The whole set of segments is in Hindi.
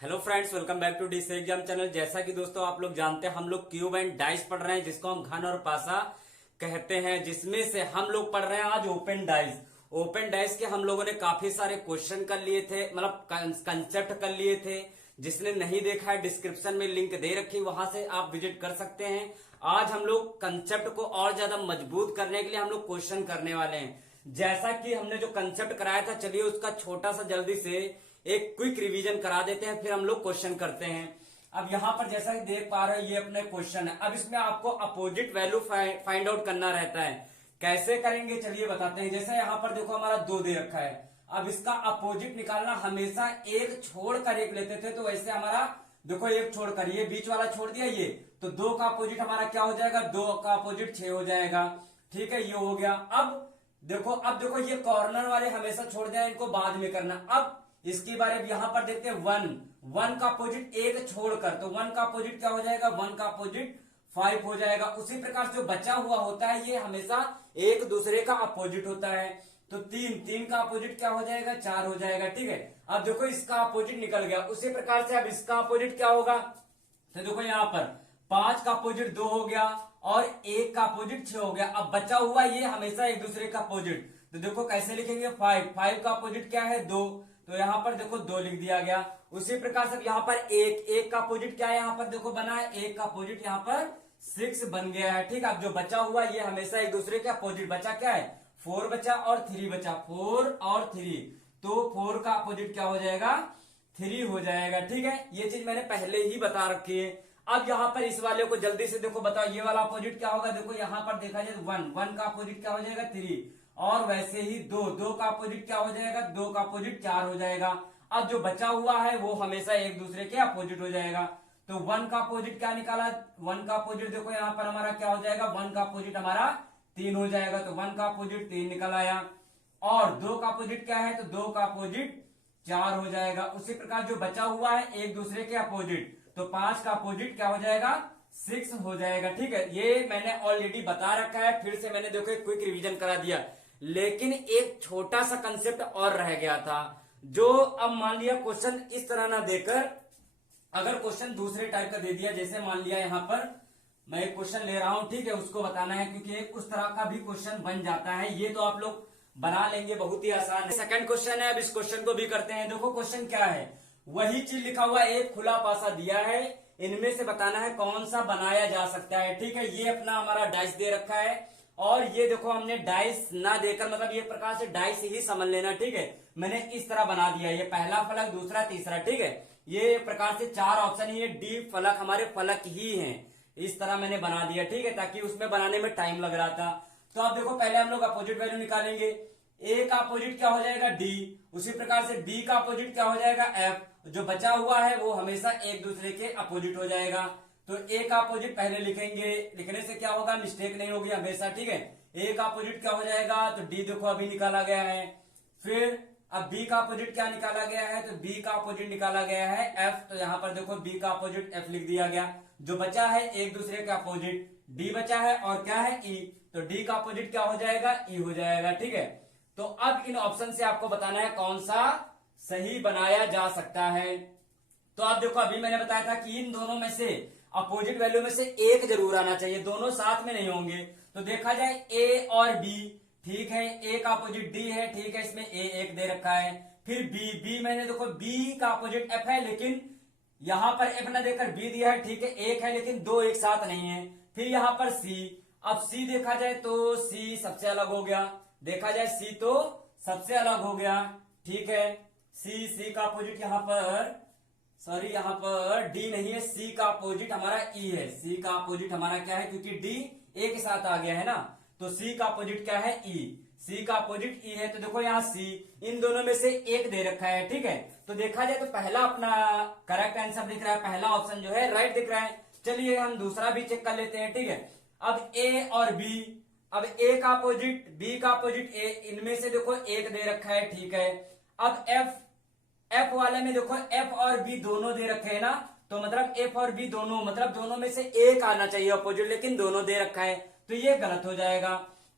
Hello friends, welcome back to DC exam channel. जैसा कि दोस्तों आप लोग जानते हैं, हम लोग क्यूब एंड डाइस पढ़ रहे हैं, जिसको हम घन और पासा कहते हैं, जिसमें से हम लोग पढ़ रहे हैं आज ओपन डाइस। ओपन डाइस के हम लोगों ने काफी सारे क्वेश्चन कर लिए थे, मतलब कंसेप्ट कर लिए थे। जिसने नहीं देखा है, डिस्क्रिप्शन में लिंक दे रखी, वहां से आप विजिट कर सकते हैं। आज हम लोग कंसेप्ट को और ज्यादा मजबूत करने के लिए हम लोग क्वेश्चन करने वाले हैं। जैसा कि हमने जो कंसेप्ट कराया था, चलिए उसका छोटा सा जल्दी से एक क्विक रिवीजन करा देते हैं, फिर हम लोग क्वेश्चन करते हैं। अब यहां पर जैसा कि देख पा रहे हैं, ये अपने क्वेश्चन है। अब इसमें आपको अपोजिट वैल्यू फाइंड आउट करना रहता है। कैसे करेंगे चलिए बताते हैं। जैसे यहां पर देखो हमारा 2 दे रखा है। अब इसका अपोजिट निकालना, हमेशा एक छोड़कर एक लेते थे, तो वैसे हमारा देखो एक छोड़कर ये बीच वाला छोड़ दिया, ये तो 2 का अपोजिट हमारा क्या हो जाएगा, 2 का अपोजिट 6 हो जाएगा। ठीक है, ये हो गया। अब देखो ये कॉर्नर वाले हमेशा छोड़ देना, इनको बाद में करना। अब इसके बारे में यहां पर देखते हैं, 1 का अपोजिट एक छोड़कर, तो 1 का अपोजिट क्या हो जाएगा, 1 का अपोजिट 5 हो जाएगा। उसी प्रकार से जो बचा हुआ होता है, ये हमेशा एक दूसरे का अपोजिट होता है। तो 3 का अपोजिट क्या हो जाएगा, 4 हो जाएगा। ठीक है, अब देखो इसका अपोजिट निकल गया। उसी प्रकार से अब इसका अपोजिट क्या होगा, तो देखो यहां पर 5 का अपोजिट 2 हो गया और 1 का अपोजिट 6 हो गया। अब बचा हुआ ये हमेशा एक दूसरे का अपोजिट, तो देखो कैसे लिखेंगे, 5 का अपोजिट क्या है, 2, तो यहां पर देखो 2 लिख दिया गया। उसी प्रकार से यहां पर 1 का अपोजिट क्या है, यहां पर देखो बना है 1 का अपोजिट यहां पर 6 बन गया है। ठीक है, अब जो बचा हुआ ये हमेशा एक दूसरे के अपोजिट, बचा क्या है, 4 बचा और 3 बचा, 4 और 3, तो 4 का अपोजिट क्या हो जाएगा, 3 हो जाएगा। ठीक है, ये चीज मैंने पहले ही बता रखी है। अब यहाँ पर इस वाले को जल्दी से देखो बताओ, ये वाला अपोजिट क्या होगा। देखो यहाँ पर देखा जाए 1 का अपोजिट क्या हो जाएगा, 3, और वैसे ही 2 का अपोजिट क्या हो जाएगा, 2 का अपोजिट 4 हो जाएगा। अब जो बचा हुआ है वो हमेशा एक दूसरे के अपोजिट हो जाएगा। तो 1 का अपोजिट क्या निकाला, 1 का अपोजिट देखो यहाँ पर हमारा क्या हो जाएगा, 1 का अपोजिट हमारा 3 हो जाएगा, तो 1 का अपोजिट 3 निकल आया। और 2 का अपोजिट क्या है, तो 2 का अपोजिट 4 हो जाएगा। उसी प्रकार जो बचा हुआ है एक दूसरे के अपोजिट, तो 5 का अपोजिट क्या हो जाएगा, 6 हो जाएगा। ठीक है, ये मैंने ऑलरेडी बता रखा है, फिर से मैंने देखो क्विक रिवीजन करा दिया। लेकिन एक छोटा सा कंसेप्ट और रह गया था, जो अब मान लिया क्वेश्चन इस तरह ना देकर, अगर क्वेश्चन दूसरे टाइप का दे दिया, जैसे मान लिया यहां पर मैं एक क्वेश्चन ले रहा हूं, ठीक है, उसको बताना है, क्योंकि उस तरह का भी क्वेश्चन बन जाता है। ये तो आप लोग बना लेंगे, बहुत ही आसान है। सेकंड क्वेश्चन है, अब इस क्वेश्चन को भी करते हैं। देखो क्वेश्चन क्या है, वही चीज लिखा हुआ, एक खुला पासा दिया है, इनमें से बताना है कौन सा बनाया जा सकता है। ठीक है, ये अपना हमारा डाइस दे रखा है, और ये देखो हमने डाइस ना देकर, मतलब ये प्रकार से डाइस ही समझ लेना। ठीक है, मैंने इस तरह बना दिया, ये पहला फलक, दूसरा, तीसरा। ठीक है, ये प्रकार से 4 ऑप्शन ही है, डी फलक हमारे फलक ही हैं, इस तरह मैंने बना दिया। ठीक है, ताकि उसमें बनाने में टाइम लग रहा था। तो अब देखो पहले हम लोग अपोजिट वैल्यू निकालेंगे। ए का अपोजिट क्या हो जाएगा, डी। उसी प्रकार से बी का अपोजिट क्या हो जाएगा, एफ। जो बचा हुआ है वो हमेशा एक दूसरे के अपोजिट हो जाएगा। तो ए का अपोजिट पहले लिखेंगे, लिखने से क्या होगा, मिस्टेक नहीं होगी हमेशा। ठीक है, ए का अपोजिट क्या हो जाएगा, तो डी देखो अभी निकाला गया है। फिर अब बी का अपोजिट क्या निकाला गया है, तो बी का अपोजिट निकाला गया है एफ, तो यहां पर देखो बी का अपोजिट एफ लिख दिया गया। जो बचा है एक दूसरे का अपोजिट, डी बचा है और क्या है, ई, तो डी का अपोजिट क्या हो जाएगा, ई हो जाएगा। ठीक है, तो अब इन ऑप्शन से आपको बताना है कौन सा सही बनाया जा सकता है। तो आप देखो अभी मैंने बताया था कि इन दोनों में से, अपोजिट वैल्यू में से एक जरूर आना चाहिए, दोनों साथ में नहीं होंगे। तो देखा जाए ए और बी, ठीक है, ए का अपोजिट डी है, ठीक है, इसमें ए एक दे रखा है। फिर बी मैंने देखो बी का अपोजिट एफ है, लेकिन यहां पर एफ ना देकर बी दिया है। ठीक है, एक है लेकिन दो एक साथ नहीं है। फिर यहां पर सी, अब सी देखा जाए तो सी सबसे अलग हो गया, देखा जाए सी तो सबसे अलग हो गया। ठीक है, सी का अपोजिट यहां पर, सॉरी यहां पर डी नहीं है, सी का अपोजिट हमारा ई है। सी का अपोजिट हमारा क्या है, क्योंकि डी ए के साथ आ गया है ना, तो सी का अपोजिट क्या है, ई। सी का अपोजिट ई है, तो देखो यहाँ सी, इन दोनों में से एक दे रखा है। ठीक है, तो देखा जाए तो पहला अपना करेक्ट आंसर दिख रहा है, पहला ऑप्शन जो है राइट दिख रहा है। चलिए हम दूसरा भी चेक कर लेते हैं। ठीक है, अब ए और बी, अब ए का अपोजिट, बी का अपोजिट ए, इनमें से देखो एक दे रखा है। ठीक है, अब एफ वाले में देखो एफ और बी दोनों दे रखे हैं ना, तो मतलब एफ और बी दोनों, मतलब दोनों में से एक आना चाहिए अपोजिट, लेकिन दोनों दे रखा है, तो ये गलत हो जाएगा।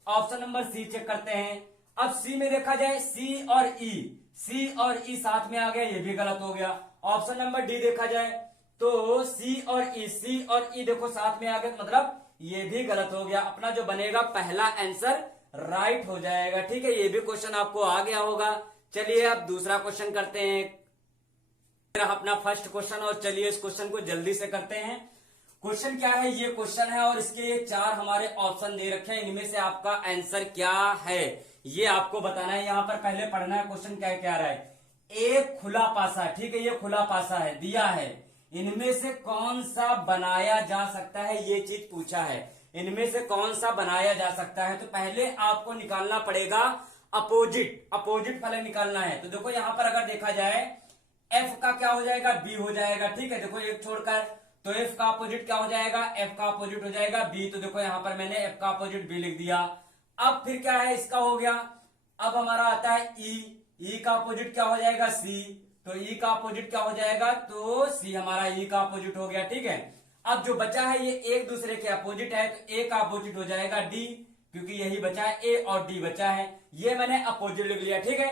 ऑप्शन नंबर सी चेक करते हैं। अब सी में देखा जाए सी और ई, सी और ई साथ में आ गया, ये भी गलत हो गया। ऑप्शन नंबर डी देखा जाए तो सी और ई देखो साथ में आ गए, मतलब ये भी गलत हो गया। अपना जो बनेगा पहला आंसर राइट हो जाएगा। ठीक है, ये भी क्वेश्चन आपको आ गया होगा। चलिए अब दूसरा क्वेश्चन करते हैं, अपना फर्स्ट क्वेश्चन, और चलिए इस क्वेश्चन को जल्दी से करते हैं। क्वेश्चन क्या है, ये क्वेश्चन है और इसके 4 हमारे ऑप्शन दे रखे हैं, इनमें से आपका आंसर क्या है ये आपको बताना है। यहां पर पहले पढ़ना है क्वेश्चन क्या क्या रहा है। एक खुला पासा, ठीक है, ये खुला पासा है दिया है, इनमें से कौन सा बनाया जा सकता है, ये चीज पूछा है। इनमें से कौन सा बनाया जा सकता है, तो पहले आपको निकालना पड़ेगा अपोजिट फलन निकालना है। तो देखो यहां पर अगर देखा जाए एफ का क्या हो जाएगा, बी हो जाएगा। ठीक है, देखो एक छोड़कर, तो एफ का अपोजिट क्या हो जाएगा, एफ का अपोजिट हो जाएगा बी। तो देखो यहां पर मैंने एफ का अपोजिट बी लिख दिया। अब फिर क्या है, इसका हो गया। अब हमारा आता है ई का अपोजिट क्या हो जाएगा, सी। तो ई का अपोजिट क्या हो जाएगा, तो सी हमारा ई का अपोजिट हो गया। ठीक है, अब जो बचा है ये एक दूसरे के अपोजिट है, तो ए का अपोजिट हो जाएगा डी, क्योंकि यही बचा है, ए और डी बचा है, ये मैंने अपोजिट लिख लिया। ठीक है,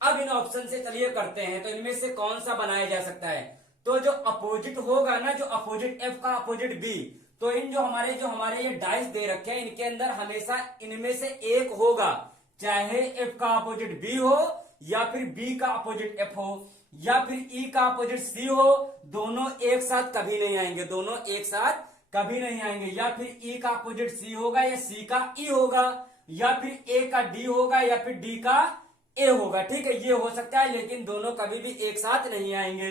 अब इन ऑप्शन से चलिए करते हैं, तो इनमें से कौन सा बनाया जा सकता है। तो जो अपोजिट होगा ना, जो अपोजिट एफ का अपोजिट बी, तो इन जो हमारे ये डाइस दे रखे हैं, इनके अंदर हमेशा इनमें से एक होगा, चाहे एफ का अपोजिट बी हो या फिर बी का अपोजिट एफ हो या फिर ई का अपोजिट सी हो। दोनों एक साथ कभी नहीं आएंगे, दोनों एक साथ कभी नहीं आएंगे। या फिर ई का अपोजिट सी होगा या सी का ई होगा, या फिर ए का डी होगा या फिर डी का ए होगा। ठीक है, ये हो सकता है, लेकिन दोनों कभी भी एक साथ नहीं आएंगे।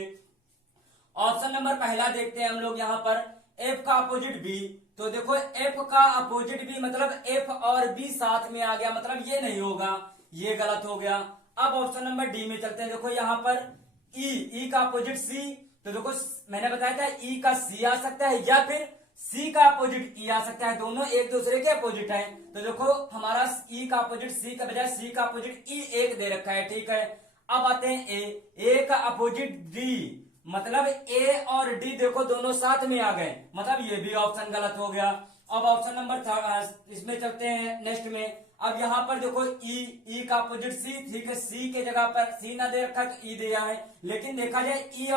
ऑप्शन नंबर पहला देखते हैं हम लोग यहां पर, एफ का अपोजिट बी। तो देखो एफ का अपोजिट बी मतलब एफ और बी साथ में आ गया, मतलब ये नहीं होगा, ये गलत हो गया। अब ऑप्शन नंबर डी में चलते हैं। देखो यहां पर ई का अपोजिट सी, तो देखो मैंने बताया था ई का सी आ सकता है या फिर सी का अपोजिट ई आ सकता है, दोनों एक दूसरे के अपोजिट है। तो देखो हमारा ई का अपोजिट सी का बजाय सी का अपोजिट ई एक दे रखा है। ठीक है, अब आते हैं ए का अपोजिट डी, मतलब ए और डी देखो दोनों साथ में आ गए, मतलब ये भी ऑप्शन गलत हो गया। अब ऑप्शन नंबर इसमें चलते हैं नेक्स्ट में। अब यहां पर देखो ई का अपोजिट सी, ठीक है, सी के जगह पर सी ना दे रखा है तो ई दिया है, लेकिन देखा जाए ई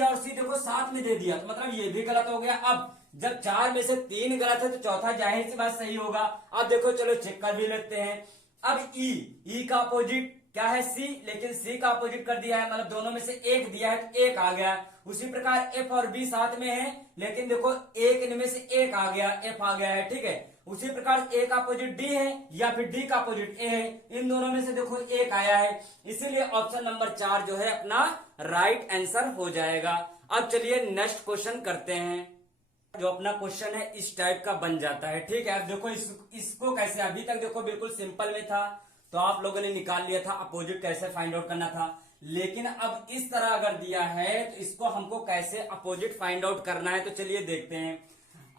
और सी देखो साथ में दे दिया, तो मतलब ये भी गलत हो गया। अब जब 4 में से 3 गलत है तो चौथा जाहिर सी बात सही होगा। अब देखो चलो चेक कर भी लेते हैं। अब ई का अपोजिट क्या है, सी, लेकिन सी का अपोजिट कर दिया है, मतलब दोनों में से एक दिया है तो एक आ गया। उसी प्रकार एफ और बी साथ में है, लेकिन देखो एक इनमें से एक आ गया, एफ आ गया है। ठीक है, उसी प्रकार ए का अपोजिट डी है या फिर डी का अपोजिट ए है, इन दोनों में से देखो एक आया है, इसीलिए ऑप्शन नंबर 4 जो है अपना राइट आंसर हो जाएगा। अब चलिए नेक्स्ट क्वेश्चन करते हैं। जो अपना क्वेश्चन है इस टाइप का बन जाता है। ठीक है, अब देखो इसको कैसे, अभी तक देखो बिल्कुल सिंपल में था, तो आप लोगों ने निकाल लिया था अपोजिट कैसे फाइंड आउट करना था, लेकिन अब इस तरह अगर दिया है तो इसको हमको कैसे अपोजिट फाइंड आउट करना है, तो चलिए देखते हैं।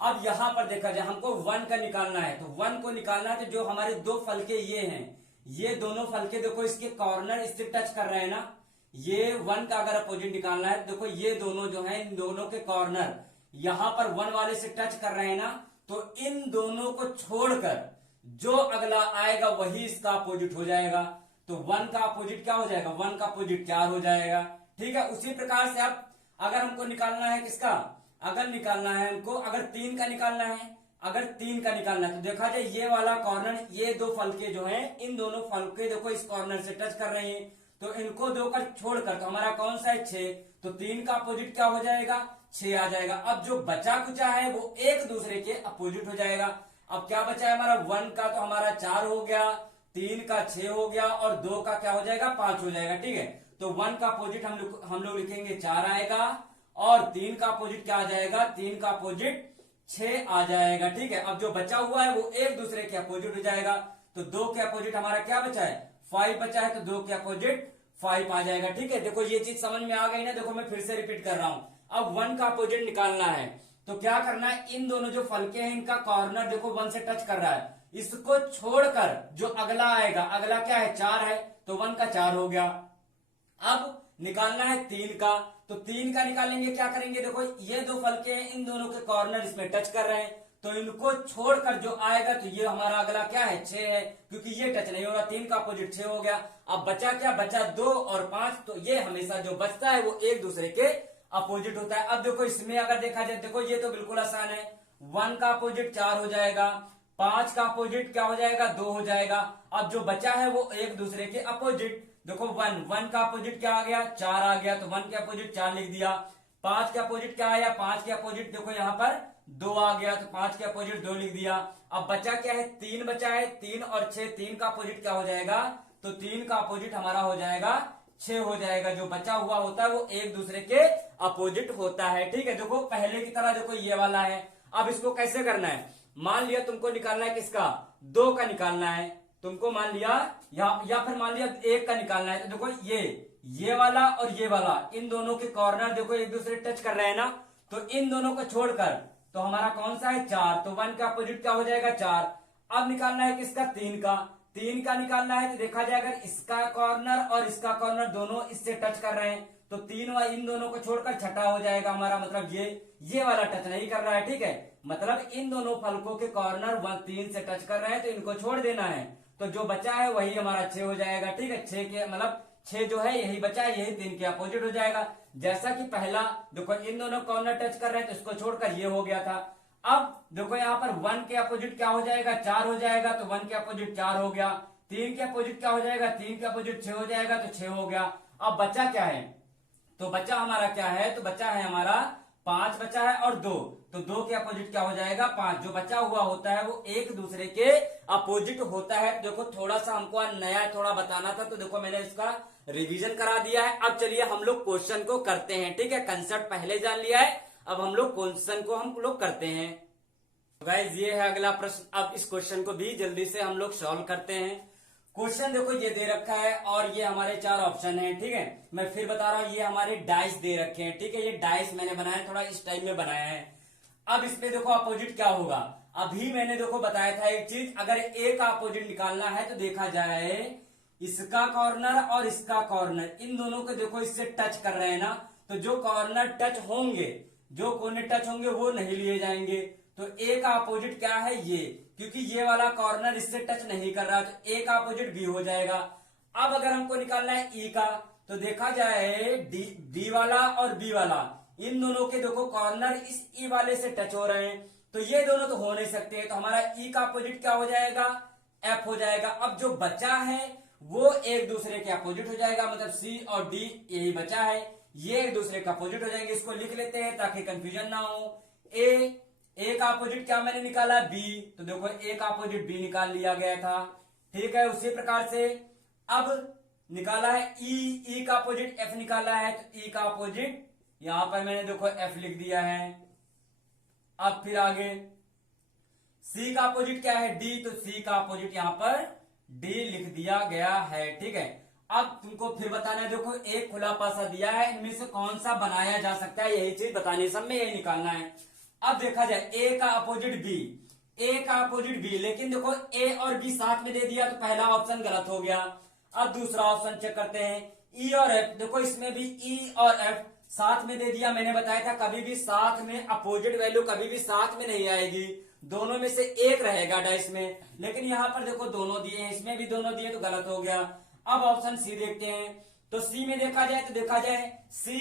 अब यहां पर देखा जाए हमको 1 का निकालना है, तो 1 को निकालना है, तो जो हमारे दो फलके ये हैं, ये दोनों फलके देखो इसके कॉर्नर इससे टच कर रहे हैं ना, ये 1 का अगर अपोजिट निकालना है, देखो ये दोनों जो है इन दोनों के कॉर्नर यहां पर 1 वाले से टच कर रहे हैं ना, तो इन दोनों को छोड़कर जो अगला आएगा वही इसका अपोजिट हो जाएगा। तो 1 का अपोजिट क्या हो जाएगा, 1 का अपोजिट 4 हो जाएगा। ठीक है, उसी प्रकार से अब अगर हमको निकालना है किसका, अगर निकालना है हमको, अगर 3 का निकालना है, अगर 3 का निकालना है, तो देखा जाए ये वाला कॉर्नर, ये दो फलके जो हैं, इन दोनों फलके देखो इस कॉर्नर से टच कर रहे हैं, तो इनको दो का छोड़कर तो हमारा कौन सा है 6, तो 3 का अपोजिट क्या हो जाएगा, 6 आ जाएगा। अब जो बचा कुचा है वो एक दूसरे के अपोजिट हो जाएगा। अब क्या बचा है हमारा, 1 का तो हमारा 4 हो गया, 3 का 6 हो गया और 2 का क्या हो जाएगा, 5 हो जाएगा। ठीक है, तो 1 का अपोजिट हम लोग लिखेंगे 4 आएगा, और 3 का अपोजिट क्या आ जाएगा, 3 का अपोजिट 6 आ जाएगा। ठीक है, अब जो बचा हुआ है वो एक दूसरे के अपोजिट हो जाएगा, तो 2 के अपोजिट हमारा क्या बचा है, 5 बचा है, तो 2 के अपोजिट 5 आ जाएगा। ठीक है, देखो ये चीज समझ में आ गई ना, देखो मैं फिर से रिपीट कर रहा हूं। अब 1 का अपोजिट निकालना है, तो क्या करना है, इन दोनों जो फलके हैं इनका कॉर्नर देखो 1 से टच कर रहा है, इसको छोड़कर जो अगला आएगा, अगला क्या है 4 है, तो 1 का 4 हो गया। अब निकालना है 3 का, तो 3 का निकालेंगे, क्या करेंगे, देखो ये दो फलके हैं, इन दोनों के कॉर्नर इसमें टच कर रहे हैं, तो इनको छोड़कर जो आएगा तो ये हमारा अगला क्या है 6 है, क्योंकि ये टच नहीं होगा। 3 का अपोजिट 6 हो गया। अब बचा क्या, बचा 2 और 5, तो ये हमेशा जो बचता है वो एक दूसरे के अपोजिट होता है। अब देखो इसमें अगर देखा जाए, देखो ये तो बिल्कुल आसान है। 1 का अपोजिट 4 हो जाएगा, 5 का अपोजिट क्या हो जाएगा 2 हो जाएगा। अब जो बचा है वो एक दूसरे के अपोजिट, देखो 1 का अपोजिट क्या आ गया 4 आ गया, तो 1 के अपोजिट 4 लिख दिया। 5 के अपोजिट क्या आया, 5 के अपोजिट देखो यहाँ पर 2 आ गया, तो 5 के अपोजिट 2 लिख दिया। अब बचा क्या है 3 बचा है, 3 और 6, 3 का अपोजिट क्या हो जाएगा, तो 3 का अपोजिट हमारा हो जाएगा 6 हो जाएगा। जो बचा हुआ होता है वो एक दूसरे के अपोजिट होता है। ठीक है, देखो पहले की तरह देखो ये वाला है। अब इसको कैसे करना है, मान लिया तुमको निकालना है किसका, 2 का निकालना है तुमको, मान लिया या फिर मान लिया 1 का निकालना है। तो देखो ये वाला और ये वाला, इन दोनों के कॉर्नर देखो एक दूसरे टच कर रहे हैं ना, तो इन दोनों को छोड़कर तो हमारा कौन सा है 4, तो 1 का अपोजिट क्या हो जाएगा 4। अब निकालना है किसका 3 का, 3 का निकालना है तो देखा जाए अगर इसका कॉर्नर और इसका कॉर्नर दोनों इससे टच कर रहे हैं तो 3 व इन दोनों को छोड़कर छठा हो जाएगा हमारा, मतलब ये वाला टच नहीं कर रहा है। ठीक है, मतलब इन दोनों फलकों के कॉर्नर 3 से टच कर रहे हैं तो इनको छोड़ देना है, तो जो बचा है वही हमारा 6 हो जाएगा। ठीक है, 6 के मतलब 6 जो है यही बचा है, यही 3 के अपोजिट हो जाएगा। जैसा कि पहला देखो इन दोनों कॉर्नर टच कर रहे हैं तो इसको छोड़कर ये हो गया था। अब देखो यहाँ पर 1 के अपोजिट क्या हो जाएगा 4 हो जाएगा, तो 1 के अपोजिट 4 हो गया। 3 के अपोजिट क्या हो जाएगा, 3 के अपोजिट 6 हो जाएगा, तो 6 हो गया। अब बचा क्या है, तो बचा हमारा क्या है, तो बचा है हमारा 5 बचा है और 2, तो 2 के अपोजिट क्या हो जाएगा 5। जो बचा हुआ होता है वो एक दूसरे के अपोजिट होता है। देखो थोड़ा सा हमको नया थोड़ा बताना था, तो देखो मैंने इसका रिवीजन करा दिया है। अब चलिए हम लोग क्वेश्चन को करते हैं। ठीक है, कंसेप्ट पहले जान लिया है, अब हम लोग क्वेश्चन को हम लोग करते हैं। गाइस ये है अगला प्रश्न। अब इस क्वेश्चन को भी जल्दी से हम लोग सॉल्व करते हैं। क्वेश्चन देखो ये दे रखा है और ये हमारे 4 ऑप्शन हैं। ठीक है, मैं फिर बता रहा हूं, ये हमारे डाइस दे रखे हैं। ठीक है, ये डाइस मैंने बनाया, थोड़ा इस टाइम में बनाया है। अब इसमें देखो अपोजिट क्या होगा, अभी मैंने देखो बताया था एक चीज, अगर ए का अपोजिट निकालना है तो देखा जाए इसका कॉर्नर और इसका कॉर्नर, इन दोनों को देखो इससे टच कर रहे हैं ना, तो जो कॉर्नर टच होंगे, जो कोने टच होंगे वो नहीं लिए जाएंगे। तो ए का अपोजिट क्या है ये, क्योंकि ये वाला कॉर्नर इससे टच नहीं कर रहा, तो ए का अपोजिट बी हो जाएगा। अब अगर हमको निकालना है ई का, तो देखा जाए डी वाला और बी वाला, इन दोनों के देखो कॉर्नर इस ई वाले से टच हो रहे हैं, तो ये दोनों तो हो नहीं सकते, तो हमारा ई का अपोजिट क्या हो जाएगा एफ हो जाएगा। अब जो बचा है वो एक दूसरे के अपोजिट हो जाएगा, मतलब सी और डी यही बचा है, ये एक दूसरे के अपोजिट हो जाएंगे। इसको लिख लेते हैं ताकि कंफ्यूजन ना हो। ए का अपोजिट क्या मैंने निकाला बी, तो देखो ए का अपोजिट बी निकाल लिया गया था। ठीक है, उसी प्रकार से अब निकाला है ई का अपोजिट एफ निकाला है, तो ई का अपोजिट यहां पर मैंने देखो एफ लिख दिया है। अब फिर आगे सी का अपोजिट क्या है डी, तो सी का अपोजिट यहां पर डी लिख दिया गया है। ठीक है, अब तुमको फिर बताना है, देखो एक खुला पासा दिया है, इनमें से कौन सा बनाया जा सकता है, यही चीज बतानी, सब में यही निकालना है। अब देखा जाए ए का अपोजिट बी, ए का अपोजिट बी, लेकिन देखो ए और बी साथ में दे दिया तो पहला ऑप्शन गलत हो गया। अब दूसरा ऑप्शन चेक करते हैं, ई और एफ, देखो इसमें भी ई और एफ साथ में दे दिया। मैंने बताया था कभी भी साथ में अपोजिट वैल्यू कभी भी साथ में नहीं आएगी, दोनों में से एक रहेगा डाइस में, लेकिन यहां पर देखो दोनों दिए हैं, इसमें भी दोनों दिए तो गलत हो गया। अब ऑप्शन सी देखते हैं, तो सी में देखा जाए तो देखा जाए सी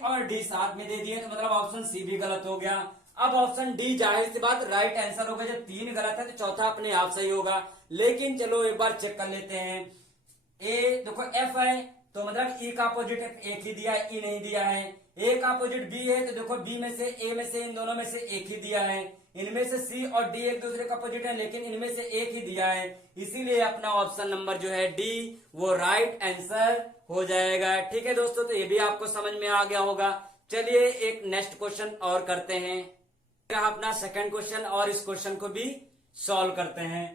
और डी साथ में दे दिए, तो मतलब ऑप्शन सी भी गलत हो गया। अब ऑप्शन डी जाहिर सी बात राइट आंसर होगा, जब 3 गलत है तो चौथा अपने आप सही होगा। लेकिन चलो एक बार चेक कर लेते हैं, ए देखो एफ है तो मतलब ई का अपोजिट एक ही दिया है, ई नहीं दिया है। ए का अपोजिट बी है तो देखो बी में से ए में से इन दोनों में से एक ही दिया है। इनमें से सी और डी एक दूसरे का अपोजिट है, लेकिन इनमें से एक ही दिया है, इसीलिए अपना ऑप्शन नंबर जो है डी वो राइट आंसर हो जाएगा। ठीक है दोस्तों, तो ये भी आपको समझ में आ गया होगा। चलिए एक नेक्स्ट क्वेश्चन और करते हैं, अपना सेकंड क्वेश्चन, और इस क्वेश्चन को भी सॉल्व करते हैं।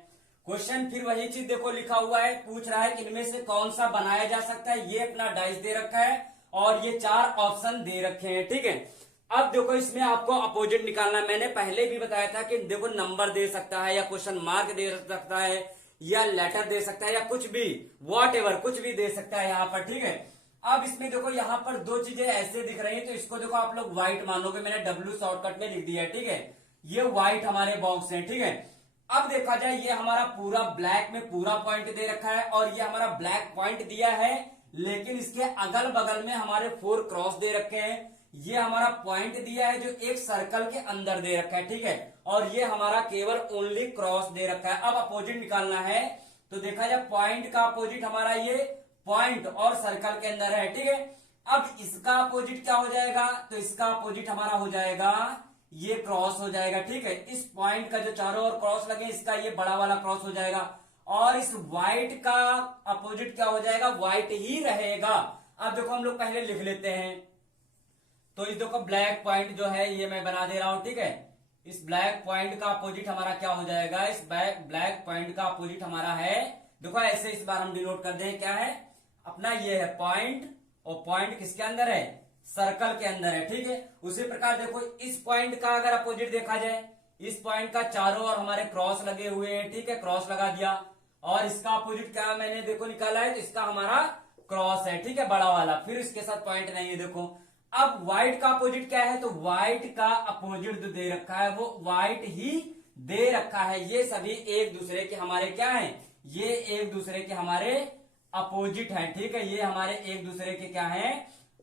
क्वेश्चन फिर वही चीज देखो लिखा हुआ है, पूछ रहा है कि इनमें से कौन सा बनाया जा सकता है। ये अपना डाइस दे रखा है और ये 4 ऑप्शन दे रखे हैं। ठीक है, अब देखो इसमें आपको अपोजिट निकालना है। मैंने पहले भी बताया था कि देखो नंबर दे सकता है या क्वेश्चन मार्क दे सकता है या लेटर दे सकता है या कुछ भी व्हाटएवर कुछ भी दे सकता है यहाँ पर। ठीक है, अब इसमें देखो यहाँ पर 2 चीजें ऐसे दिख रही हैं, तो इसको देखो आप लोग व्हाइट मानोगे, मैंने डब्ल्यू शॉर्टकट में लिख दिया है। ठीक है, ये व्हाइट हमारे बॉक्स हैं, ठीक है। अब देखा जाए ये हमारा पूरा ब्लैक में पूरा पॉइंट दे रखा है और ये हमारा ब्लैक पॉइंट दिया है, लेकिन इसके अगल बगल में हमारे 4 क्रॉस दे रखे हैं। ये हमारा पॉइंट दिया है जो एक सर्कल के अंदर दे रखा है, ठीक है। और ये हमारा केवल ओनली क्रॉस दे रखा है। अब अपोजिट निकालना है तो देखा जाए पॉइंट का अपोजिट हमारा ये पॉइंट और सर्कल के अंदर है, ठीक है। अब इसका अपोजिट क्या हो जाएगा, तो इसका अपोजिट हमारा हो जाएगा ये क्रॉस हो जाएगा, ठीक है। इस पॉइंट का जो चारों ओर क्रॉस लगे इसका ये बड़ा वाला क्रॉस हो जाएगा और इस व्हाइट का अपोजिट क्या हो जाएगा, व्हाइट ही रहेगा। अब देखो हम लोग पहले लिख लेते हैं, तो इस देखो ब्लैक पॉइंट जो है ये मैं बना दे रहा हूं, ठीक है। इस ब्लैक पॉइंट का अपोजिट हमारा क्या हो जाएगा, इस ब्लैक पॉइंट का अपोजिट हमारा है, देखो ऐसे इस बार हम डिनोट कर दें, क्या है अपना ये है पॉइंट, और पॉइंट किसके अंदर है, सर्कल के अंदर है, ठीक है। उसी प्रकार देखो इस पॉइंट का अगर अपोजिट देखा जाए, इस पॉइंट का चारों ओर हमारे क्रॉस लगे हुए हैं, ठीक है, क्रॉस लगा दिया और इसका अपोजिट क्या मैंने देखो निकाला है, तो इसका हमारा क्रॉस है, ठीक है, बड़ा वाला, फिर इसके साथ पॉइंट नहीं है। देखो अब व्हाइट का अपोजिट क्या है, तो व्हाइट का अपोजिट जो दे रखा है वो व्हाइट ही दे रखा है। ये सभी एक दूसरे के हमारे क्या है, ये एक दूसरे के हमारे अपोजिट है, ठीक है। ये हमारे एक दूसरे के क्या है,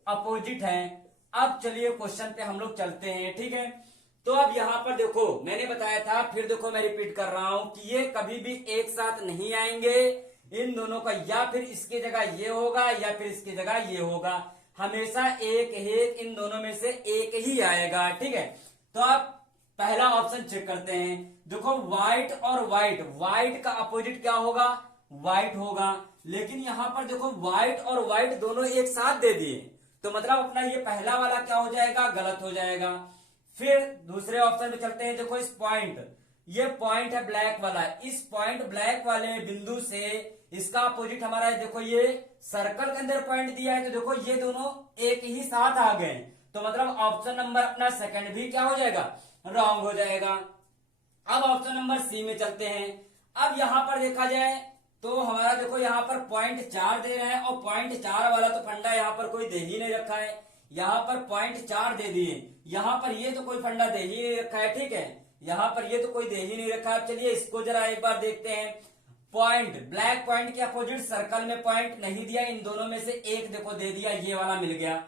अपोजिट है। अब चलिए क्वेश्चन पे हम लोग चलते हैं, ठीक है। तो अब यहां पर देखो मैंने बताया था, फिर देखो मैं रिपीट कर रहा हूं कि ये कभी भी एक साथ नहीं आएंगे, इन दोनों का या फिर इसकी जगह ये होगा या फिर इसकी जगह ये होगा, हमेशा एक इन दोनों में से एक ही आएगा, ठीक है। तो अब पहला ऑप्शन चेक करते हैं। देखो व्हाइट और व्हाइट, व्हाइट का अपोजिट क्या होगा, व्हाइट होगा, लेकिन यहां पर देखो व्हाइट और व्हाइट दोनों एक साथ दे दिए, तो मतलब अपना ये पहला वाला क्या हो जाएगा, गलत हो जाएगा। फिर दूसरे ऑप्शन में चलते हैं। देखो इस पॉइंट, ये पॉइंट है ब्लैक वाला, इस पॉइंट ब्लैक वाले बिंदु से इसका अपोजिट हमारा है, देखो ये सर्कल के अंदर पॉइंट दिया है, तो देखो ये दोनों एक ही साथ आ गए, तो मतलब ऑप्शन नंबर अपना सेकंड भी क्या हो जाएगा, रॉन्ग हो जाएगा। अब ऑप्शन नंबर सी में चलते हैं। अब यहां पर देखा जाए तो हमारा देखो यहाँ पर पॉइंट 4 दे रहे हैं और पॉइंट 4 वाला तो फंडा यहाँ पर कोई दे ही नहीं रखा है, यहाँ पर पॉइंट 4 दे दिए, यहाँ पर ये तो कोई फंडा दे ही नहीं रखा है, ठीक है, यहाँ पर ये तो कोई दे ही नहीं रखा है। चलिए इसको जरा एक बार देखते हैं। पॉइंट ब्लैक पॉइंट के अपोजिट सर्कल में पॉइंट नहीं दिया, इन दोनों में से एक देखो दे दिया, ये वाला मिल गया।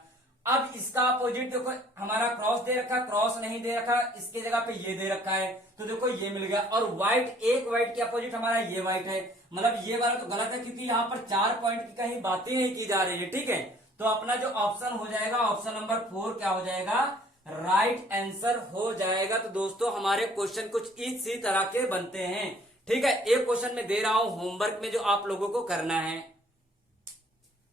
अब इसका अपोजिट देखो हमारा क्रॉस दे रखा, क्रॉस नहीं दे रखा, इसके जगह पे ये दे रखा है, तो देखो ये मिल गया। और व्हाइट, एक व्हाइट के अपोजिट हमारा ये व्हाइट है, मतलब ये वाला तो गलत है क्योंकि यहाँ पर 4 पॉइंट की कहीं बातें नहीं की जा रही है, ठीक है। तो अपना जो ऑप्शन हो जाएगा, ऑप्शन नंबर 4 क्या हो जाएगा, राइट आंसर हो जाएगा। तो दोस्तों हमारे क्वेश्चन कुछ इसी तरह के बनते हैं, ठीक है। एक क्वेश्चन में दे रहा हूं होमवर्क में जो आप लोगों को करना है।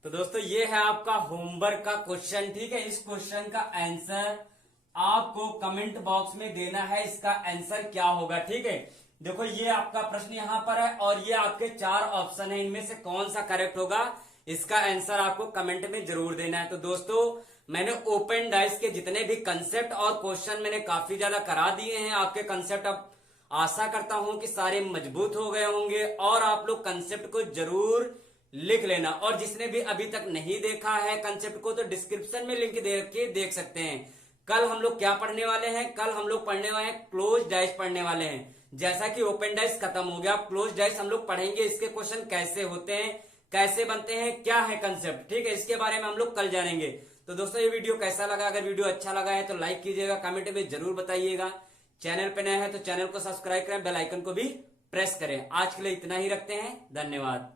तो दोस्तों ये है आपका होमवर्क का क्वेश्चन, ठीक है। इस क्वेश्चन का आंसर आपको कमेंट बॉक्स में देना है, इसका आंसर क्या होगा, ठीक है। देखो ये आपका प्रश्न यहां पर है और ये आपके 4 ऑप्शन है, इनमें से कौन सा करेक्ट होगा इसका आंसर आपको कमेंट में जरूर देना है। तो दोस्तों मैंने ओपन डाइस के जितने भी कंसेप्ट और क्वेश्चन मैंने काफी ज्यादा करा दिए हैं, आपके कंसेप्ट अब आशा करता हूं कि सारे मजबूत हो गए होंगे और आप लोग कंसेप्ट को जरूर लिख लेना। और जिसने भी अभी तक नहीं देखा है कंसेप्ट को, तो डिस्क्रिप्शन में लिंक दे के देख सकते हैं। कल हम लोग क्या पढ़ने वाले हैं, कल हम लोग पढ़ने वाले हैं क्लोज डाइस पढ़ने वाले हैं। जैसा कि ओपन डाइस खत्म हो गया, क्लोज डाइस हम लोग पढ़ेंगे, इसके क्वेश्चन कैसे होते हैं, कैसे बनते हैं, क्या है कंसेप्ट, ठीक है, इसके बारे में हम लोग कल जानेंगे। तो दोस्तों ये वीडियो कैसा लगा, अगर वीडियो अच्छा लगा है तो लाइक कीजिएगा, कमेंट में जरूर बताइएगा। चैनल पे नया है तो चैनल को सब्सक्राइब करें, बेल आइकन को भी प्रेस करें। आज के लिए इतना ही रखते हैं, धन्यवाद।